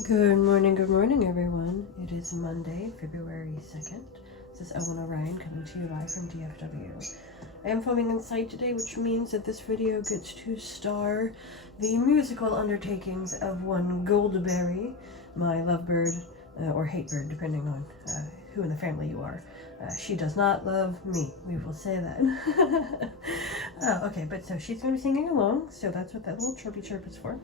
Good morning, everyone. It is Monday, February 2nd. This is Elwynn Orion coming to you live from DFW. I am filming on site today, which means that this video gets to star the musical undertakings of one Goldberry, my lovebird, or hatebird, depending on who in the family you are. She does not love me, we will say that. Okay, but so she's going to be singing along, so that's what that little chirpy chirp is for.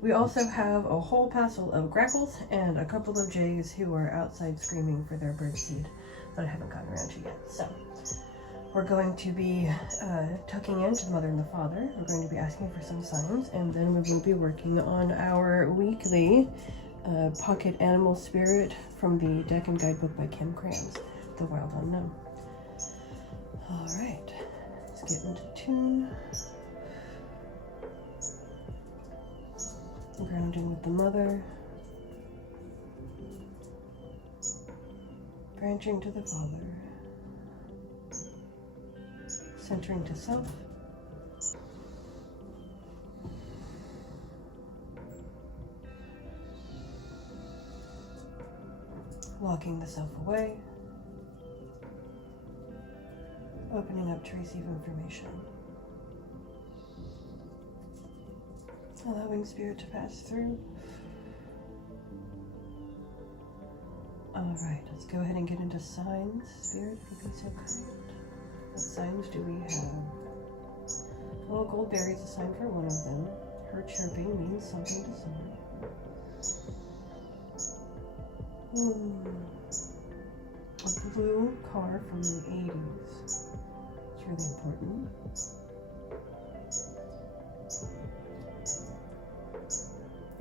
We also have a whole passel of grackles and a couple of jays who are outside screaming for their birdseed that I haven't gotten around to yet. So we're going to be tucking into the mother and the father. We're going to be asking for some signs, and then we will be working on our weekly pocket animal spirit from the deck and guidebook by Kim Krans, The Wild Unknown. All right, let's get into tune. Grounding with the mother, branching to the father, centering to self, locking the self away, opening up to receive information. Allowing spirit to pass through. Alright, let's go ahead and get into signs. Spirit, if you be so kind. What signs do we have? Well, Goldberry is a sign for one of them. Her chirping means something to someone. A blue car from the 80s. It's really important.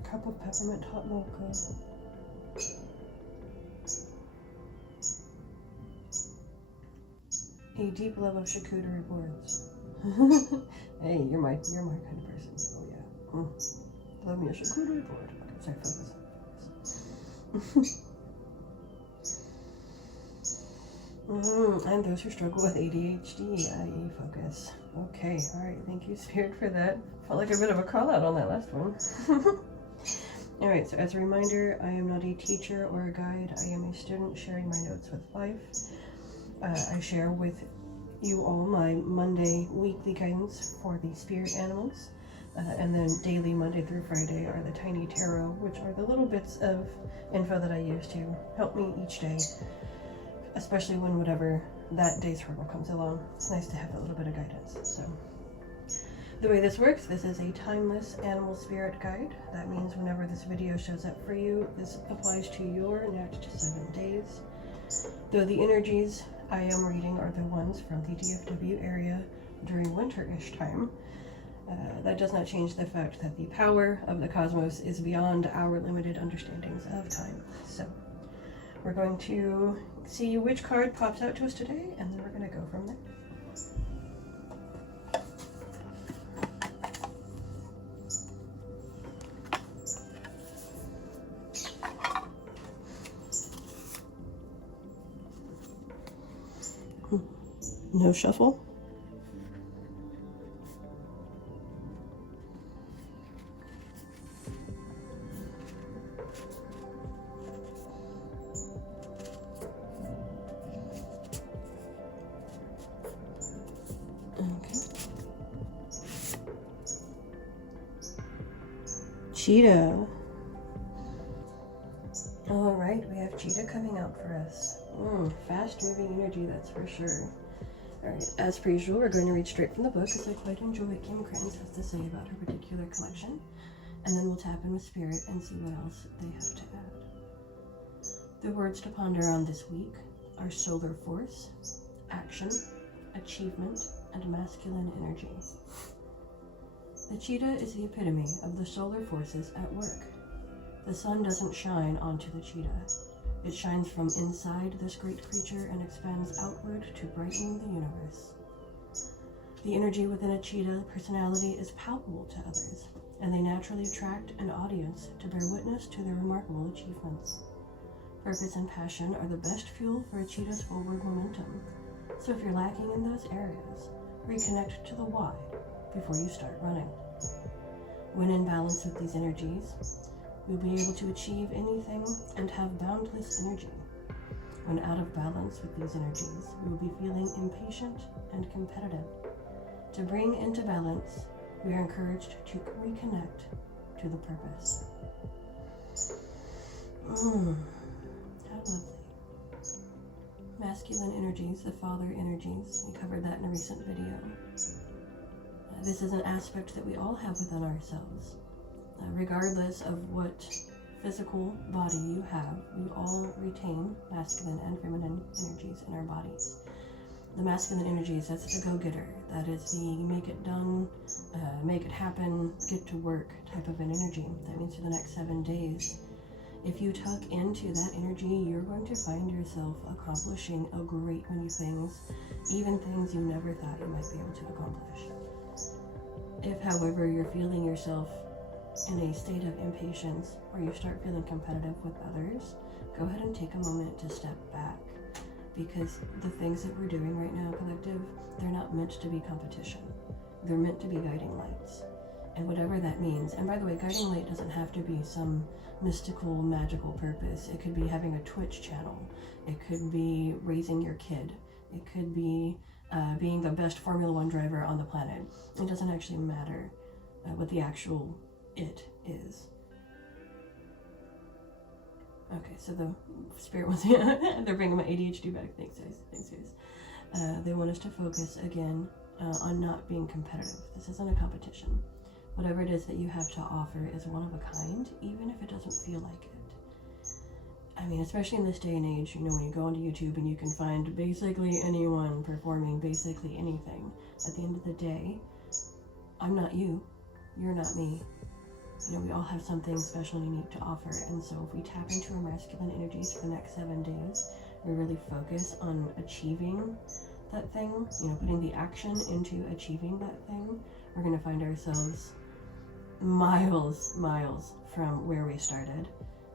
Cup of peppermint hot mocha. A deep love of charcuterie boards. Hey, you're my kind of person. Oh yeah. Love me a charcuterie board. Okay, sorry, focus. And those who struggle with ADHD, i.e. focus. Okay, alright, thank you, Spirit, for that. Felt like a bit of a call out on that last one. Alright, so as a reminder, I am not a teacher or a guide. I am a student sharing my notes with life. I share with you all my Monday weekly guidance for the spirit animals. And then daily, Monday through Friday, are the tiny tarot, which are the little bits of info that I use to help me each day, especially when whatever that day's struggle comes along. It's nice to have a little bit of guidance. So the way this works, this is a timeless animal spirit guide. That means whenever this video shows up for you, this applies to your next 7 days. Though the energies I am reading are the ones from the DFW area during winter-ish time, that does not change the fact that the power of the cosmos is beyond our limited understandings of time. So we're going to see which card pops out to us today, and then we're going to go from there. No shuffle. Okay. Cheetah. All right, we have Cheetah coming out for us. Fast moving energy, that's for sure. Alright, as per usual, we're going to read straight from the book, as I quite enjoy what Kim Krans has to say about her particular collection, and then we'll tap in with Spirit and see what else they have to add. The words to ponder on this week are solar force, action, achievement, and masculine energy. The cheetah is the epitome of the solar forces at work. The sun doesn't shine onto the cheetah. It shines from inside this great creature and expands outward to brighten the universe. The energy within a cheetah personality is palpable to others, and they naturally attract an audience to bear witness to their remarkable achievements. Purpose and passion are the best fuel for a cheetah's forward momentum, so if you're lacking in those areas, reconnect to the why before you start running. When in balance with these energies, You'll be able to achieve anything and have boundless energy. When out of balance with these energies, we will be feeling impatient and competitive. To bring into balance, we are encouraged to reconnect to the purpose. How lovely. Masculine energies, the father energies, we covered that in a recent video. This is an aspect that we all have within ourselves. Regardless of what physical body you have, we all retain masculine and feminine energies in our bodies. The masculine energies, that's the go-getter. That is the make it done, make it happen, get to work type of an energy. That means for the next 7 days, if you tuck into that energy, you're going to find yourself accomplishing a great many things, even things you never thought you might be able to accomplish. If, however, you're feeling yourself in a state of impatience, or you start feeling competitive with others, go ahead and take a moment to step back, because the things that we're doing right now, collective, they're not meant to be competition. They're meant to be guiding lights, and whatever that means. And by the way, guiding light doesn't have to be some mystical, magical purpose. It could be having a Twitch channel. It could be raising your kid. It could be being the best Formula 1 driver on the planet. It doesn't actually matter what the actual it is. Okay, so the spirit was they're bringing my ADHD back. Thanks guys. They want us to focus again on not being competitive. This isn't a competition. Whatever it is that you have to offer is one of a kind, even if it doesn't feel like it. I mean, especially in this day and age, you know, when you go onto YouTube and you can find basically anyone performing basically anything. At the end of the day, I'm not you, you're not me. You know, we all have something special and unique to offer, and so if we tap into our masculine energies for the next 7 days, we really focus on achieving that thing, you know, putting the action into achieving that thing, we're going to find ourselves miles from where we started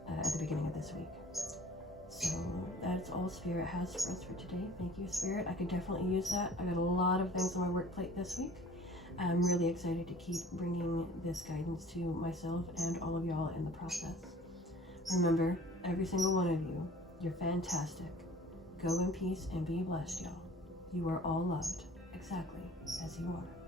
at the beginning of this week. So that's all Spirit has for us for today. Thank you, Spirit. I could definitely use that. I got a lot of things on my work plate this week. I'm really excited to keep bringing this guidance to myself and all of y'all in the process. Remember, every single one of you, you're fantastic. Go in peace and be blessed, y'all. You are all loved exactly as you are.